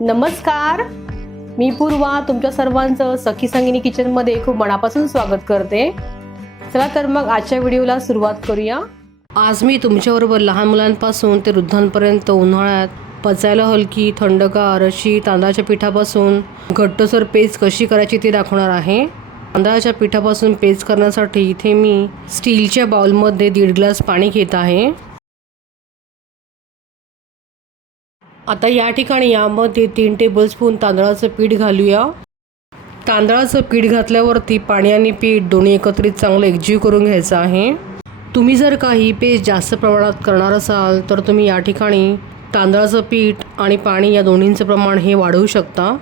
नमस्कार. मी पूर्वा तुमच्या सर्वांचं सखी संगिनी किचनमध्ये खूप मनापासून स्वागत करते. चला तर मग आजच्या व्हिडिओला सुरुवात करूया. आज मी तुमच्याबरोबर लहान मुलांपासून ते वृद्धांपर्यंत उन्हाळ्यात पचायला हलकी थंडगार अशी तांदळाच्या पिठापासून घट्टसर पेस्ट कशी करायची ते दाखवणार आहे. तांदळाच्या पिठापासून पेस्ट करण्यासाठी इथे मी स्टीलच्या बाउलमध्ये दीड ग्लास पाणी घेत आहे. आता या ठिकाणी यामध्ये तीन टेबलस्पून तांदळाचं पीठ घालूया. तांदळाचं पीठ घातल्यावरती पाणी आणि पीठ दोन्ही एकत्रित चांगलं एकजीव करून घ्यायचं आहे. तुम्ही जर काही पेस्ट जास्त प्रमाणात करणार असाल तर तुम्ही या ठिकाणी तांदळाचं पीठ आणि पाणी या दोन्हींचं प्रमाण हे वाढवू शकता.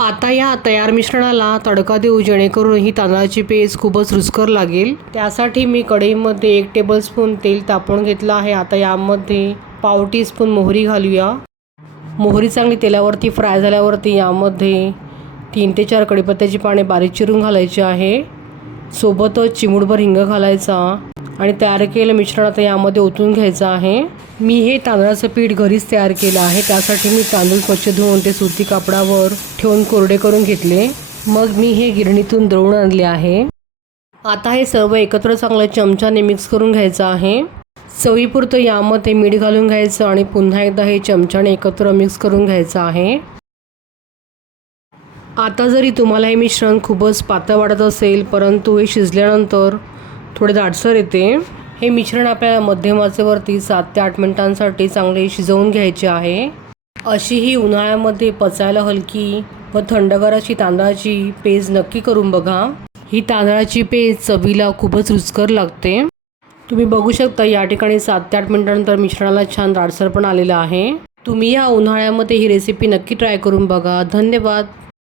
आता या तयार मिश्रणाला तडका देऊ जेणेकरून ही तांदळाची पेस्ट खूपच रुचकर लागेल. त्यासाठी मी कढईमध्ये एक टेबलस्पून तेल तापवून घेतलं आहे. आता यामध्ये पाव टीस्पून मोहरी घालूया. मोहरी चांगली तेलावरती फ्राय झाल्यावरती यामध्ये तीन ते चार कडीपत्त्याची पाने बारीक चिरून घालायची आहे. सोबतच चिमुडभर हिंग घालायचा आणि तयार केलेलं मिश्रण आता यामध्ये ओतून घ्यायचं आहे. मी हे तांदळाचं पीठ घरीच तयार केलं आहे त्यासाठी मी तांदूळ स्वच्छ धुवून ते सुती कापडावर ठेवून कोरडे करून घेतले. मग मी हे गिरणीतून दळून आणले आहे. आता हे सर्व एकत्र चांगलं चमच्याने मिक्स करून घ्यायचं आहे. चवीपुरतं यामध्ये मीठ घालून घ्यायचं आणि पुन्हा एकदा हे चमच्याने एकत्र मिक्स करून घ्यायचं आहे. आता जरी तुम्हाला हे मिश्रण खूपच पातळ वाटत असेल परंतु हे शिजल्यानंतर थोडे दाटसर येते. हे मिश्रण आपल्याला मध्यमाचेवरती सात ते आठ मिनिटांसाठी चांगले शिजवून घ्यायचे आहे. अशी ही उन्हाळ्यामध्ये पचायला हलकी व थंडगार अशी तांदळाची पेज नक्की करून बघा. ही तांदळाची पेज चवीला खूपच रुचकर लागते. तुम्ही बघू शकता या ठिकाणी सात ते आठ मिनटानंतर मिश्रणाला छान राडसर पण आलेलं आहे. तुम्ही या उन्हाळ्यामध्ये ही रेसिपी नक्की ट्राय करून बघा. धन्यवाद.